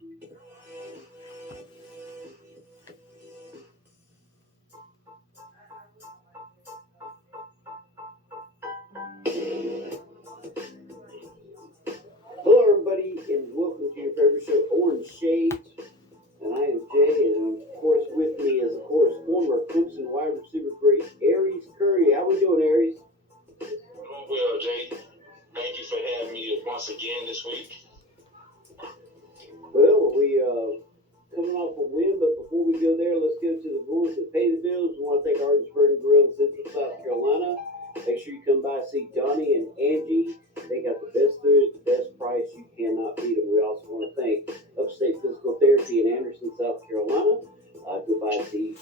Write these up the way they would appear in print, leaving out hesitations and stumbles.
Hello, everybody, and welcome to your favorite show, OrangeShadez. And I am Jay, and of course, with me is, of course, former Clemson wide receiver great Airese Currie. How we doing, Airese? Doing well, Jay. Thank you for having me once again this week. Well, we coming off a win, but before we go there, let's go to the ones that pay the bills. We want to thank Artinsburg Grill in Central South Carolina. Make sure you come by and see Donnie and Angie. They got the best food at the best price. You cannot beat them. We also want to thank Upstate Physical Therapy in Anderson, South Carolina. Go by and see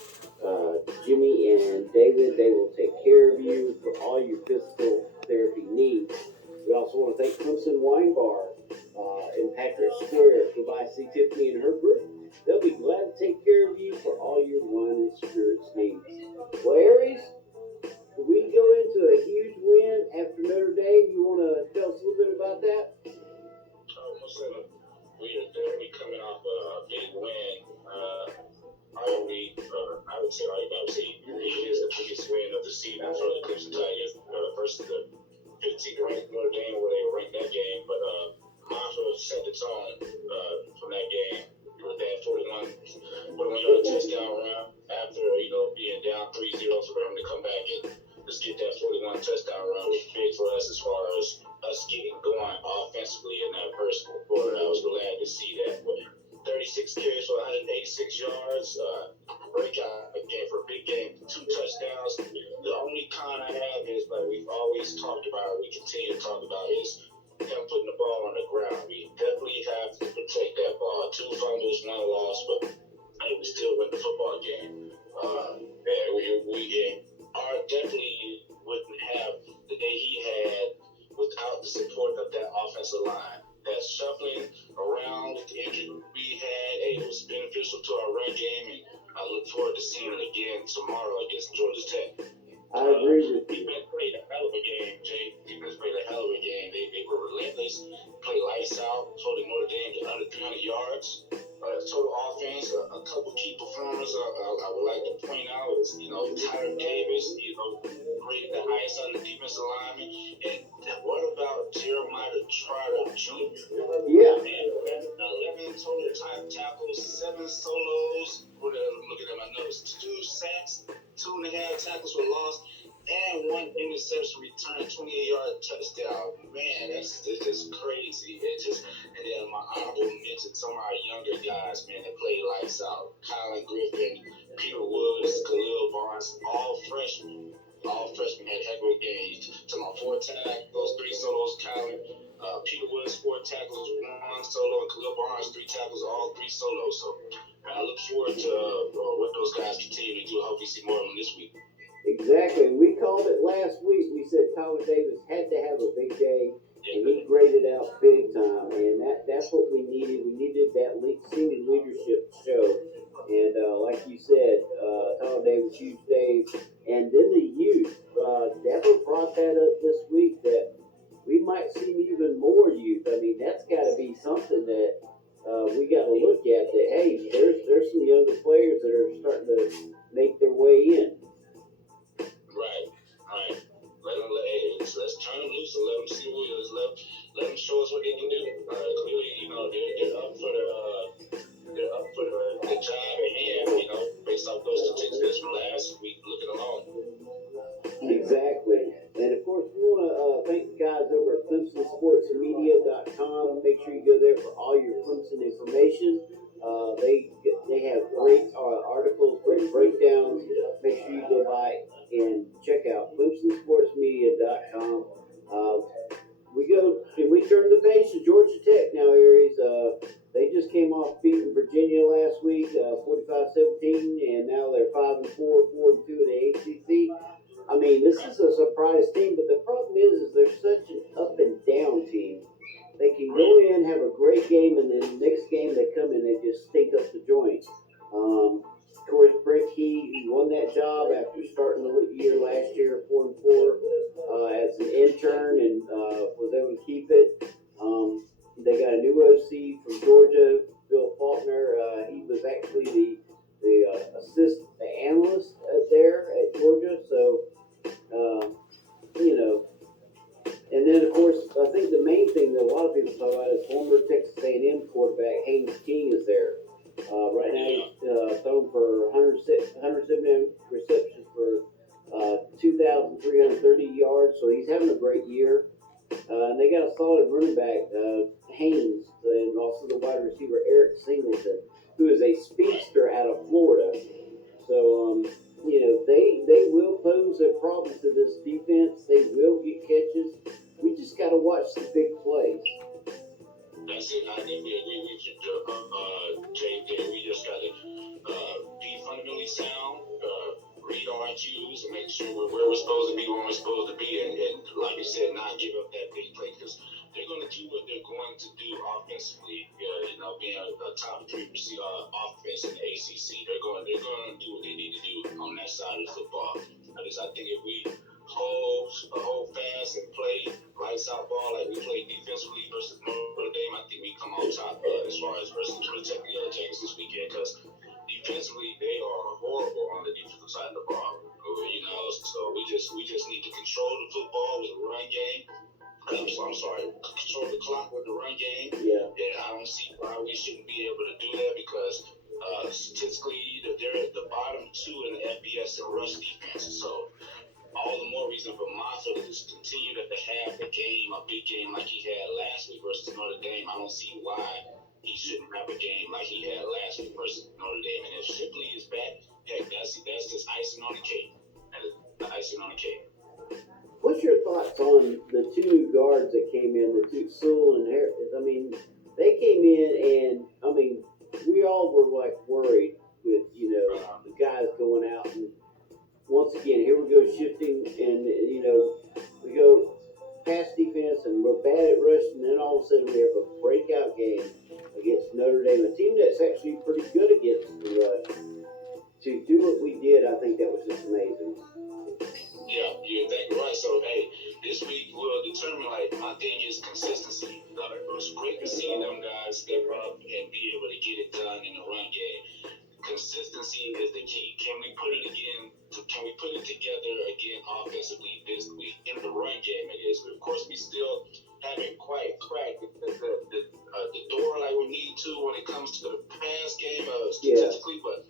Jimmy and David. They will take care of you for all your physical therapy needs. We also want to thank Clemson Wine Bar in Patrick Square. Go by and see Tiffany and her group. They'll be glad to take care of you for all your wine and spirits needs. Well, Airese, we go into a huge win after Notre Dame. You want to tell us a little bit about that? We are definitely coming off a big win. I would say it is the biggest win of the season for the Clemson Tigers versus the 15th ranked Notre Dame, where they were ranked that game. But Montreux set the tone from that game with that 41-yard touchdown run after being down 3-0 for them to come back and just get that 41 touchdown run was big for us as far as us getting going offensively in that first quarter. I was glad to see that. But 36 carries for 186 yards, breakout game for a big game, 2 touchdowns. The only con I have is, like we've always talked about, we continue to talk about, is him putting the ball on the ground. We definitely have to protect that ball. 2 fumbles, 1 loss, but we still win the football game. And we definitely wouldn't have the day he had without the support of that offensive line. That shuffling around with the injury we had, it was beneficial to our run game, and I look forward to seeing it again tomorrow against Georgia Tech. I agree with you. Defense played a hell of a game, Jay. Defense played a hell of a game. They were relentless, played lights out, holding Notre Dame to under 300 yards. Total offense, a couple key performers I would like to point out is, Tyler Davis, rated the highest on the defensive lineman. And what about Jeremiah Trotter Jr.? Yeah. Man, 11 total time tackles, 7 solos. I'm looking at my notes. 2 sacks, 2.5 tackles for loss, and 1 interception return, 28-yard touchdown. Man, it's just crazy. And then my honorable mention, some of our younger guys, man, that played lights out. Colin Griffin, Peter Woods, Khalil Barnes, all freshmen. All freshmen had heck of a game. To my 4 tackles, 3 solos, Colin. Peter Woods, 4 tackles, 1 solo, and Khalil Barnes, 3 tackles, all 3 solos. So I look forward to what those guys continue to do. I hope we see more of them this week. Exactly. We called it last week. We said Tyler Davis had to have a big day, and he graded out big time. And that's what we needed. We needed that senior leadership show. And like you said, Tyler Davis, huge day. And then the youth. Deborah brought that up this week that we might see even more youth. I mean, that's got to be something that we got to look at. That hey, there's some younger players that are starting to make their way in. Right. Let's turn them loose and let them see what it is. Let them show us what they can do. Clearly, they're up for the job at hand. Based off those statistics from last week, looking along. Exactly. And of course, we want to thank the guys over at ClemsonSportsMedia.com. Make sure you go there for all your Clemson information. They have great articles, great breakdowns. Make sure you go by and check out ClemsonSportsMedia.com. We turn the page to Georgia Tech now, Airese. They just came off beating Virginia last week, 45-17, and now they're 5-4, 4-2 in the ACC. I mean, this is a surprise team, but the problem is they're such an up and down team. They can go in, have a great game, and then the next game they come in, they just stink up the joint. Of course, Brick, he won that job after starting the year last year, 4-4, as an intern, and was able to keep it. They got a new OC from Georgia, Phil actually the analyst there at Georgia. So uh, you know, and then of course I think the main thing that a lot of people talk about is former Texas A&M quarterback Haynes King is there. Right now he's thrown for 170 receptions for 2,330 yards. So he's having a great year. And they got a solid running back, Haynes, and also the wide receiver Eric Singleton, who is a speedster out of Florida. So, they will pose a problem to this defense. They will get catches. We just got to watch the big plays. That's it. I definitely agree with you, JJ. We just got to be fundamentally sound, read our cues, and make sure we're where we're supposed to be when we're supposed to be, and like you said, not give up that big play because they're going to do what they're going to do offensively. Being a top three offense in the ACC, they're going to do what they need to do on that side of the football. I think if we hold fast and play lights out ball like we played defensively versus Notre Dame, I think we come on top as far as versus protecting the other Jags this weekend because defensively they are horrible on the defensive side of the ball. So we just need to control the football with a run game. I'm sorry, control the clock with the run game. Yeah. And I don't see why we shouldn't be able to do that because statistically they're at the bottom two in the FBS and rush defense. So all the more reason for Moffitt to just continue to have a big game like he had last week versus Notre Dame. I don't see why he shouldn't have a game like he had last week versus Notre Dame. And if Shipley is back, heck, that's just icing on the cake. That is the icing on the cake. What's your thoughts on the two new guards that came in, the two Sewell and Harris? I mean, they came in and we all were like worried with the guys going out, and once again here we go shifting, and we go pass defense and we're bad at rushing, and then all of a sudden we have a breakout game against Notre Dame, a team that's actually pretty good against the rush. To do what we did, I think that was just amazing. Yeah, you're exactly right. So, hey, this week will determine, my thing is consistency. It was great to see them guys step up and be able to get it done in the run game. Consistency is the key. Can we put it together again offensively this week? In the run game, it is. But of course, we still haven't quite cracked the door like we need to when it comes to the pass game statistically, but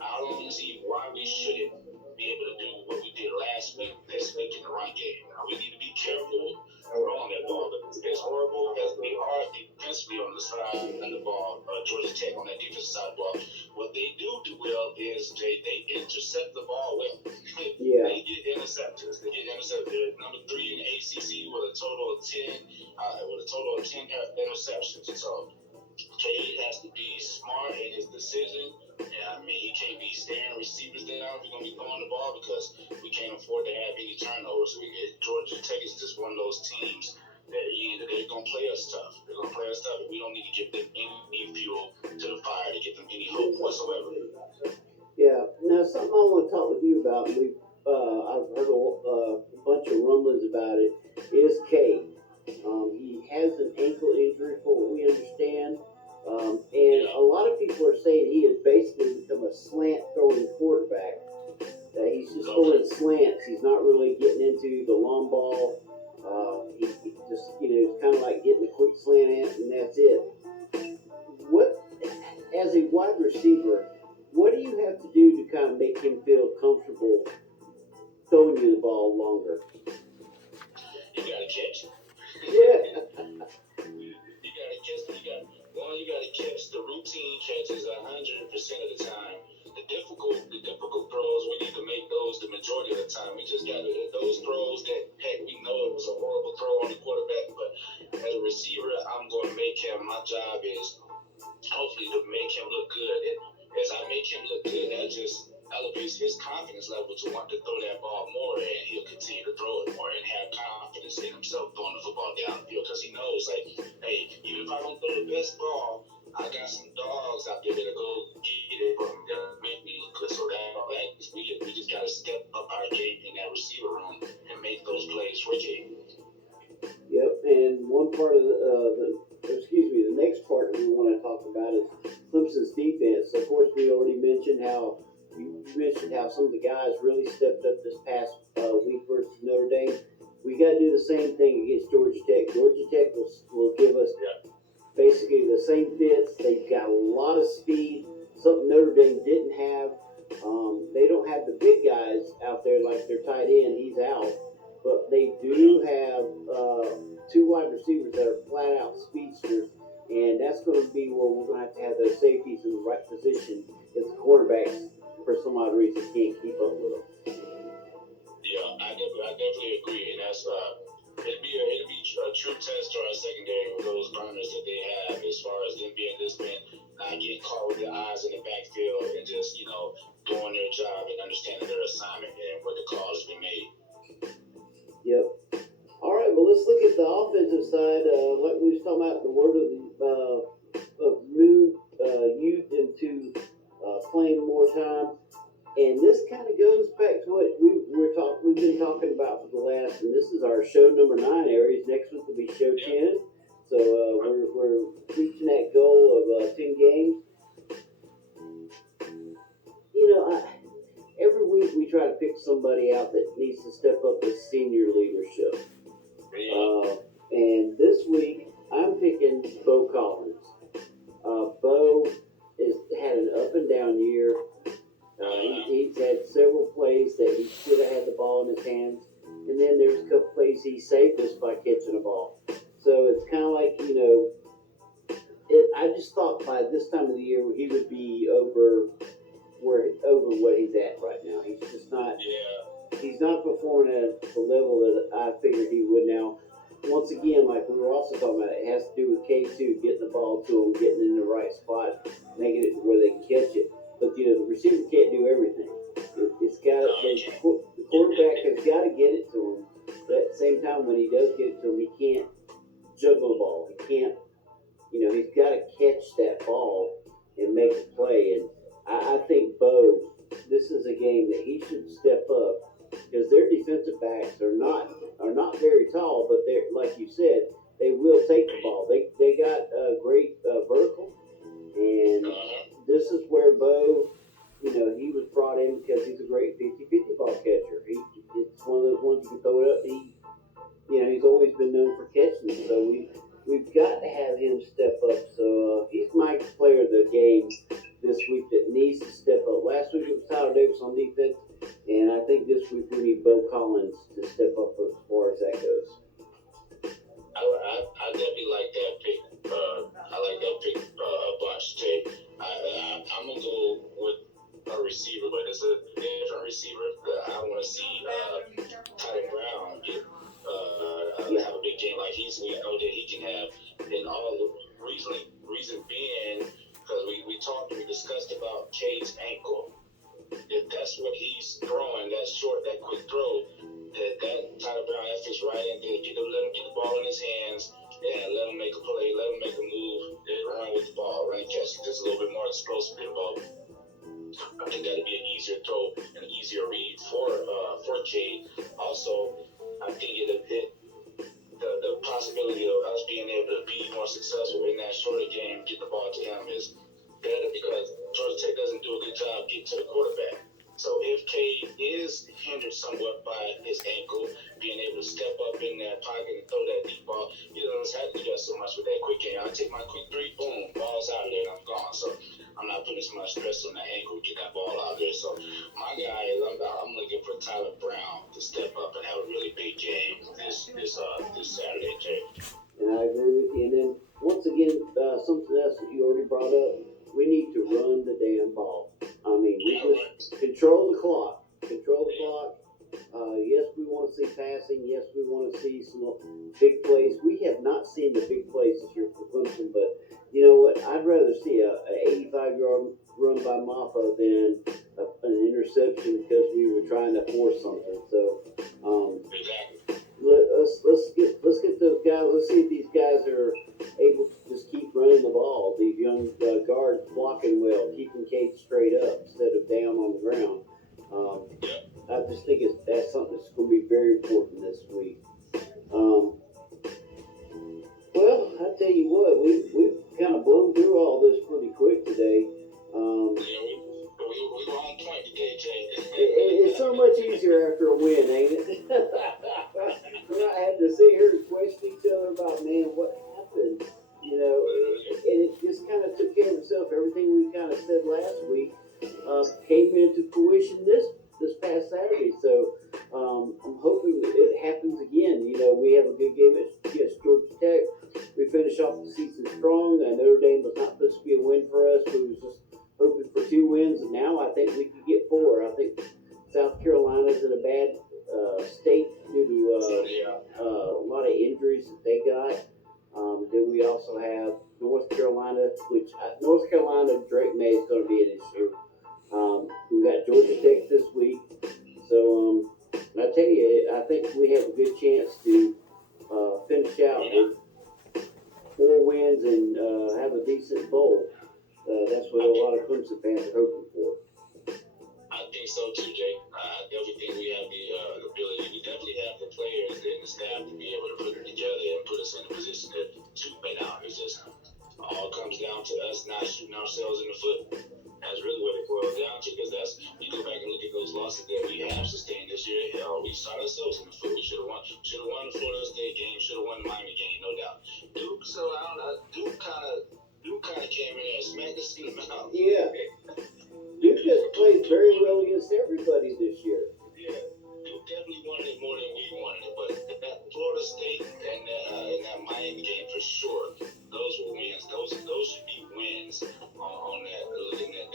I don't see why we shouldn't be able to do what we did last week, this week in the run game. We need to be careful throwing that ball. As horrible as we are defensively on the side of the ball, Georgia Tech on that defensive side of the ball, what they do well is they intercept the ball well. Yeah. They get interceptions. They're number 3 in the ACC with a total of 10 interceptions. So Jay has to be smart in his decision. He can't be staring receivers down if we're going to be throwing the ball because we can't afford to have any turnovers. Georgia Tech is just one of those teams that they're going to play us tough. They're going to play us tough, and we don't need to give them any fuel to the fire to give them any hope whatsoever. Yeah. Now, something I want to talk with you about, and I've heard a bunch of rumblings about it, is Cade. He has an ankle injury, for what we understand. And a lot of people are saying he has basically become a slant throwing quarterback. He's just throwing slants. He's not really getting into the long ball. He just, it's kind of like getting a quick slant in, and that's it. As a wide receiver, what do you have to do to kind of make him feel comfortable throwing you the ball longer? You got to catch. Yeah. You got to catch. You got to catch the routine catches 100% of the time. The difficult throws, we need to make those the majority of the time. We just got to those throws that, heck, we know it was a horrible throw on the quarterback, but as a receiver, I'm going to make him. My job is hopefully to make him look good. And as I make him look good, that just elevates his confidence level to want to throw that ball more, and he'll continue to throw it more and have confidence in himself throwing the football downfield because he knows, hey, even if I don't throw the best ball, I got some dogs out there that'll go get it for me, that'll make me look good. So we just got to step up our game in that receiver room and make those plays for Jay. Yep, and one part of the next part that we want to talk about is Clemson's defense. Of course, we already mentioned how some of the guys really stepped up this past week versus Notre Dame. We got to do the same thing against Georgia Tech. Georgia Tech will give us basically the same fits. They've got a lot of speed, something Notre Dame didn't have. They don't have the big guys out there like their tight end. He's out. But they do have two wide receivers that are flat out speedsters. And that's going to be where we're going to have those safeties in the right position if the quarterbacks, for some odd reason, can't keep up with them. Yeah, I definitely agree. And that's it'd be a true test to our secondary with those burners that they have, as far as them being disciplined, not getting caught with their eyes in the backfield, and just doing their job and understanding their assignment and what the call has been made. Yep. All right. Well, let's look at the offensive side. Like we was talking about, the word of move youth into playing more time. And this kind of goes back to what we've been talking about for the last, and this is our show number 9, Airese. Next week will be show 10. So we're reaching that goal of 10 games. Every week we try to pick somebody out that needs to step up with senior leadership. And this week I'm picking Bo Collins. Bo has had an up and down year. He's had several plays that he should have had the ball in his hands, and then there's a couple plays he saved us by catching a ball. So it's kind of like, I just thought by this time of the year he would be over what he's at right now. He's just not. Yeah. He's not performing at the level that I figured he would now. Once again, like we were also talking about, it has to do with K2 getting the ball to him, getting in the right spot, making it where they can catch it. But the receiver can't do everything. It's got the quarterback has got to get it to him. But at the same time, when he does get it to him, he can't juggle the ball. He can't. He's got to catch that ball and make a play. And I think Bo, this is a game that he should step up, because their defensive backs are not very tall, but they're, like you said, they will take the ball. They got a great vertical, and this is where Bo, he was brought in because he's a great 50-50 ball catcher. It's one of those ones you can throw it up. He's always been known for catching it, so we've got to have him step up. So he's my player of the game this week that needs to step up. Last week it was Tyler Davis on defense, and I think this week we need Bo Collins to step up as far as that goes. I definitely like that pick. I like that pick a bunch, Jay. I'm gonna go with a receiver, but it's a different receiver. I want to see Tyler Brown have a big game like we know that he can have. And all the reason being, because we discussed about Cade's ankle. If that's what he's throwing, that short, that quick throw, that Tyler Brown, that fits right in there. Let him get the ball in his hands and let him make a play, let him make a move, and run with the ball, run and catch. Just a little bit more explosive involved. I think that'd be an easier throw, an easier read for Cade. Also, I think it'll hit the possibility of us being able to be more successful in that shorter game, get the ball to him is better, because Georgia Tech doesn't do a good job getting to the quarterback. So if Cade is hindered somewhat by his ankle, being able to step up in that pocket and throw that deep ball, he doesn't have to do that so much with that quick game. I take my quick 3, boom, ball's out of there, and I'm gone. So I'm not putting as much stress on that ankle to get that ball out there. So my guy is, I'm looking for Tyler Brown to step up and have a really big game this Saturday, Jay. And I agree with you. And then once again, something else that you already brought up, we need to run the damn ball. I mean, we just control the clock. Yes, we want to see passing. Yes, we want to see some big plays. We have not seen the big plays this year for Clemson, but you know what? I'd rather see an 85-yard run by Maffa than an interception because we were trying to force something. So let's get those guys. Let's see if these guys are able to just keep running the ball. These young guards blocking well, keeping Cade straight up instead of down on the ground. I just think that's something that's going to be very important this week. Well, I tell you what, we've kind of blown through through all this pretty quick today. Yeah, we were on point today, Jay. It's so much easier after a win, ain't it? We're not having to sit here and question each other about, man, what happened? You know, and it just kind of took care of itself. Everything we kind of said last week came into fruition this past Saturday. So I'm hoping it happens again. You know, we have a good game against Georgia Tech. We finish off the season strong. Notre Dame was not supposed to be a win for us. We was just hoping for 2 wins, and now I think we could get 4. I think South Carolina's in a bad state due to a lot of injuries that they got. Then we also have North Carolina, which North Carolina Drake May is going to be an issue. We got Georgia Tech this week, so I tell you, I think we have a good chance to finish out with 4 wins and have a decent bowl. That's what a lot of Clemson fans are hoping for. I think so too, Jay. I definitely think we have the ability. We definitely have the players and the staff to be able to put it together and put us in a position to win out. It's just all comes down to us not shooting ourselves in the foot. That's really what it boils down to, because that's, you go back and look at those losses that we have sustained this year. Hell, we shot ourselves in the foot. We should have won the Florida State game, should have won the Miami game, no doubt. Duke, so I don't know, Duke kind of came in there and smacked us in the mouth. Yeah. Duke just played very well against everybody this year. Yeah, Duke definitely wanted it more than we wanted it, but that Florida State and that Miami game for sure, those were wins. Those should be wins on that, looking at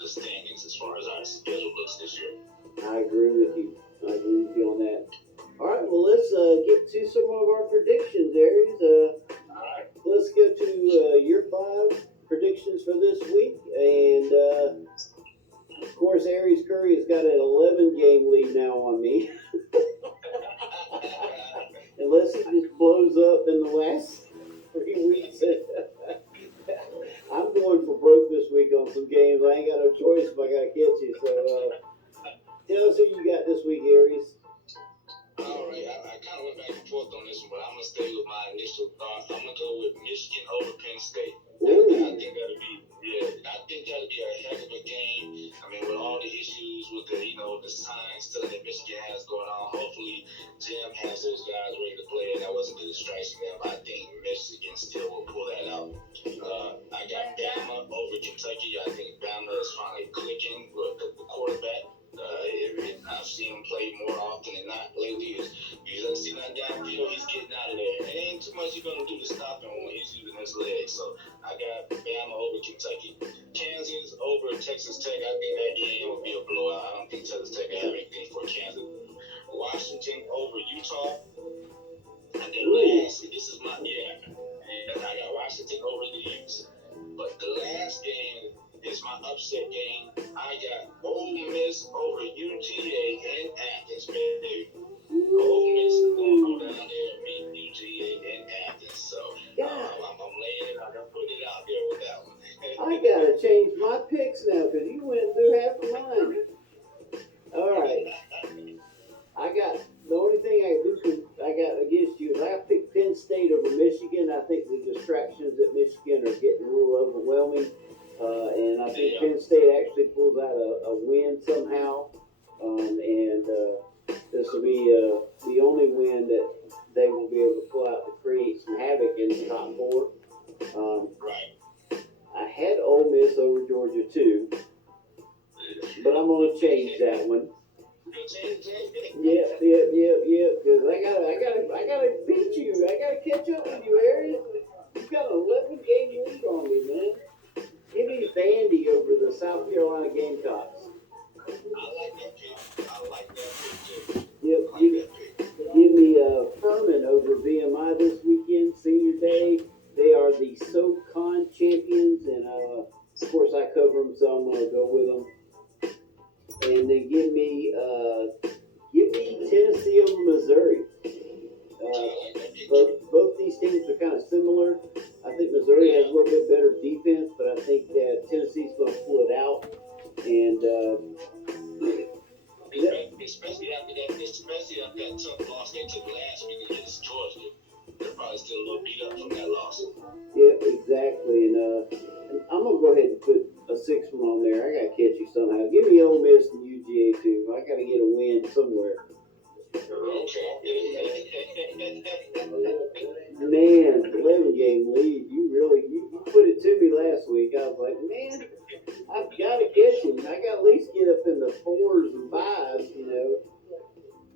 the standings as far as our schedule looks this year. I agree with you. On that. All right, well, let's get to some of our predictions, Aries. All right. Let's go to your 5 predictions for this week, and of course, Airese Currie has got an 11-game lead now on me. Unless he just blows up in the last 3 weeks. I'm going for broke this week on some games. I ain't got no choice if I got to catch you. So tell us who you got this week, Aries. All right, I kind of went back and forth on this one, but I'm going to stay with my initial thought. I'm going to go with Michigan over Penn State. I think that'll be a heck of a game. I mean, with all the issues with the signs still that Michigan has going on, hopefully Jim has those guys ready to play, and that wasn't the distraction there. But I think Michigan still will pull that out. I got Bama over Kentucky. I think Bama is finally clicking with the quarterback. I've seen him play more often than not lately. He doesn't see nothing downfield. He's getting out of there. It ain't too much he's going to do to stop him when he's using his legs. So I got Bama over Kentucky. Kansas over Texas Tech. I think that game will be a blowout. I don't think Texas Tech will have anything for Kansas. Washington over Utah. And then last, this is my, I got Washington over the Utes. But the last game is my upset game. I got Ole Miss over UGA and Athens, baby. Ole Miss is going to go down there and meet UGA and Athens. So I'm laying it out. I'm putting it out there with that one. I got to change my picks now because you went through half of mine. All right. The only thing I got against you is I picked Penn State over Michigan. I think the distractions at Michigan are getting a little overwhelming. And I think Penn State actually pulls out a win somehow. And this will be the only win that they will be able to pull out to create some havoc in the top 4. Right. I had Ole Miss over Georgia too, but I'm going to change that one. Yep. Because I gotta beat you. I gotta catch up with you, Aaron. You've got an 11-game lead on me, man. Give me Vandy over the South Carolina Gamecocks. I like that pick too. Yep. Give me Furman over VMI this weekend, Senior Day. They are the SoCon champions, and of course I cover them, so I'm gonna go with them. And then give me Tennessee over Missouri. Both these teams are kind of similar. I think Missouri has a little bit better defense, but I think Tennessee's going to pull it out. And especially after that tough loss they took last week against Georgia, they're probably still a little beat up from that loss. Yep, exactly. And I'm gonna go ahead and put a 6th one on there. I gotta catch you somehow. Give me Ole Miss and UGA too. I gotta get a win somewhere. Man, 11-game lead. You put it to me last week. I was like, man, I've got to catch him. I got to at least get up in the 4s and 5s, you know.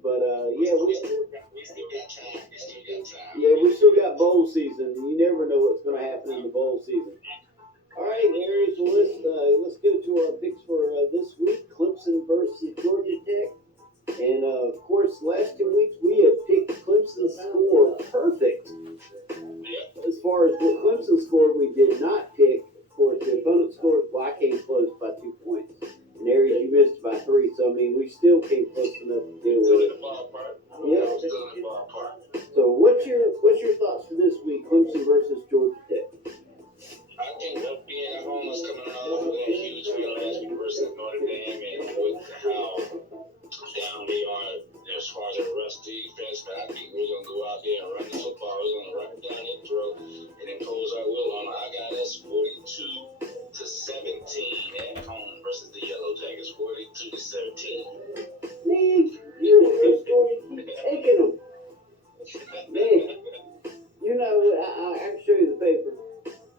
But yeah, we still got time. Yeah, we still got bowl season. You never know what's going to happen in the bowl season. All right, Airese. Well, let's go to our picks for this week: Clemson versus Georgia Tech. And of course, last 2 weeks we had picked Clemson's score perfect. As far as what Clemson scored, we did not pick. Of course, the opponent scored. Well, I came close by 2 points. And Airese, you missed by 3. So I mean, we still came close enough to deal with it. Yeah. So what's your thoughts for this week, Clemson versus Georgia Tech? I think that being at home is coming out of that huge win last week versus Notre Dame, and with how down they are as far as the rest defense, but I think we're gonna go out there and run the football. We're gonna run it down and throw and impose our will on it. I got us 42-17 at home versus the Yellow Jackets. 42-17. Man, you don't know story. Keep taking them. Man, you know, I can show you the paper.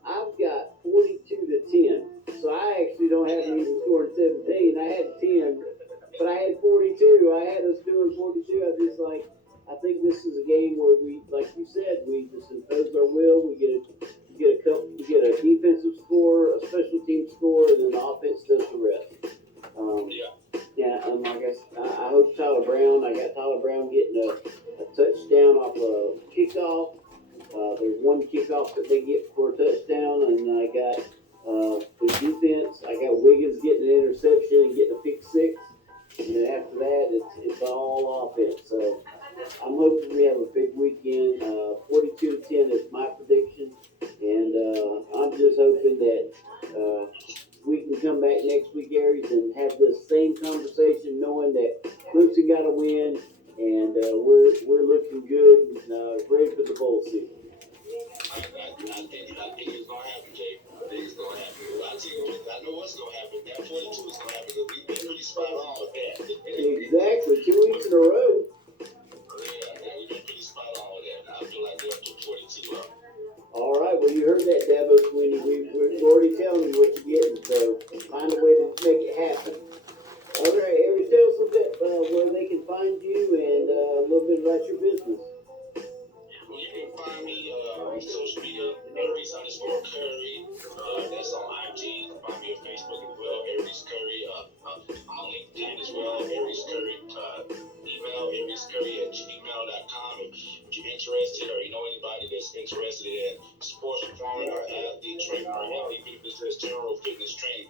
I've got 42-10. So I actually don't have them even scoring 17. I had 10, but I had 42. I had us doing 42. I think this is a game where we, like you said, we just impose our will. We get a defensive score, a special team score, and then the offense does the rest. Yeah, and like I hope Tyler Brown. I got Tyler Brown getting a touchdown off a kickoff. There's one kickoff that they get for a touchdown, and I got the defense. I got Wiggins getting an interception and getting a pick 6, and then after that, it's all offense. So I'm hoping we have a big weekend. 42-10 is my prediction, and I'm just hoping that we can come back next week, Airese, and have this same conversation, knowing that Clemson got a win, and we're looking good and ready for the bowl season. I think it's gonna happen, Jay. I think it's gonna happen. I know what's gonna happen. That 42 is gonna happen because we've been pretty spot on with that. Exactly, 2 weeks in a row. Yeah, we've been pretty spot on with that. I feel like they'll put 42 up. All right, well, you heard that, Dabo Sweeney. We're already telling you what you're getting, so find a way to make it happen. All right, Airese, tell us a bit where they can find you and a little bit about your business. Well, you can find me on social media, Airese_Currie. That's on IG. You can find me on Facebook as well, Airese Currie. I'm on LinkedIn as well, Airese Currie. Email airesecurrie@gmail.com if you're interested, or you know anybody that's interested in sports performing or athlete training, or even if it's just general fitness training.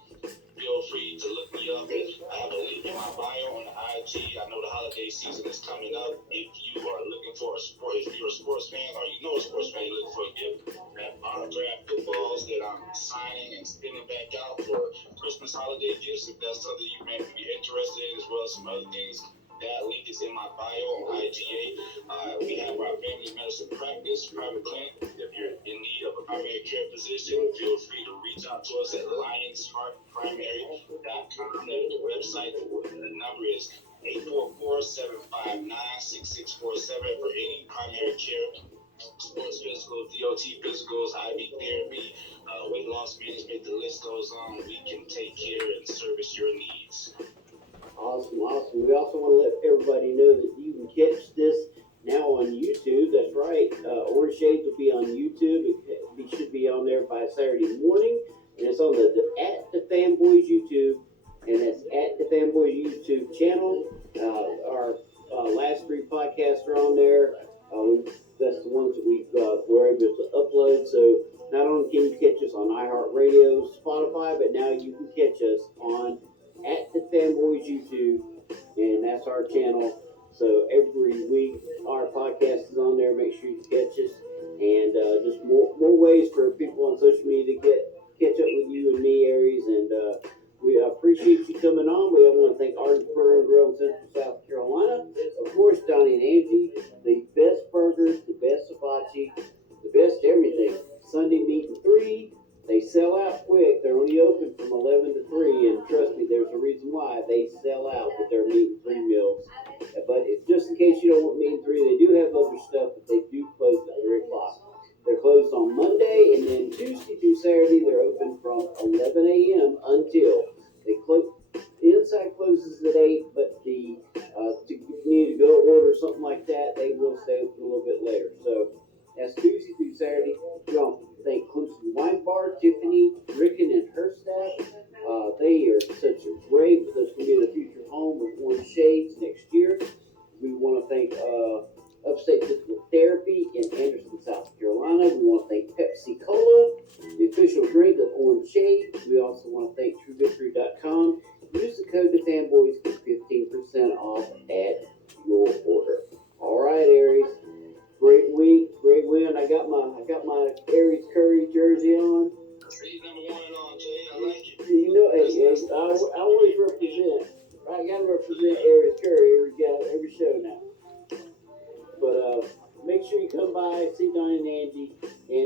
Feel free to look me up. I have a link in my bio on the IG. I know the holiday season is coming up. If you are looking for a sport, if you're a sports fan or you know a sports fan, you're looking for a gift, I have autographed footballs that I'm signing and sending back out for Christmas holiday gifts. If that's something you may be interested in, as well as some other things, that link is in my bio on IGA. We have our family medicine practice private clinic. If you're in need of a primary care physician, feel free to reach out to us at lionsheartprimary.com. That's the website. The number is 844-759-6647 for any primary care, sports physicals, DOT physicals, IV therapy, weight loss management. The list goes on. We can take care and service your needs. Awesome. We also want to let everybody know that you can catch this now on YouTube. That's right. OrangeShadez will be on YouTube. It should be on there by Saturday morning. And it's on the at the Fanboys YouTube. And that's at the Fanboys YouTube channel. Our last 3 podcasts are on there. That's the ones that we were able to upload. So not only can you catch us on iHeartRadio, Spotify, but now you can catch us on at the Fanboys YouTube, and that's our channel. So every week our podcast is on there. Make sure you catch us, and just more ways for people on social media to catch up with you and me, Airese. And we appreciate you coming on. We want to thank Arden's Burger and Grill in Central South Carolina. Of course, Donnie and Angie, the best burgers, the best hibachi, the best everything. Sunday meat and 3. They sell out quick. They're by, they sell out with their meat and three meals. But just in case you don't want meat and three, they do have other stuff, but they do close at 3 o'clock. They're closed on Monday, and then Tuesday through Saturday, they're open from 11 a.m. until they close. The inside closes at 8, but the to you need to go order something like that, they will stay open a little bit later. So that's Tuesday through Saturday. We want to thank Clemson Wine Bar, Tiffany, Ricken, and her staff. They are such a great, that's going to be the future home of OrangeShadez next year. We want to thank Upstate Physical Therapy in Anderson, South Carolina. We want to thank Pepsi Cola, the official drink of OrangeShadez. We also want to thank TrueVictory.com. Use the code TheFanboys for 15% off at your order. All right, Airese. Great week, great win. I got my Airese Currie jersey on. He's number 1 and all, Jay. I like it. You know, I always represent. I gotta represent Airese Currie every show now. But make sure you come by, see Donnie and Angie, and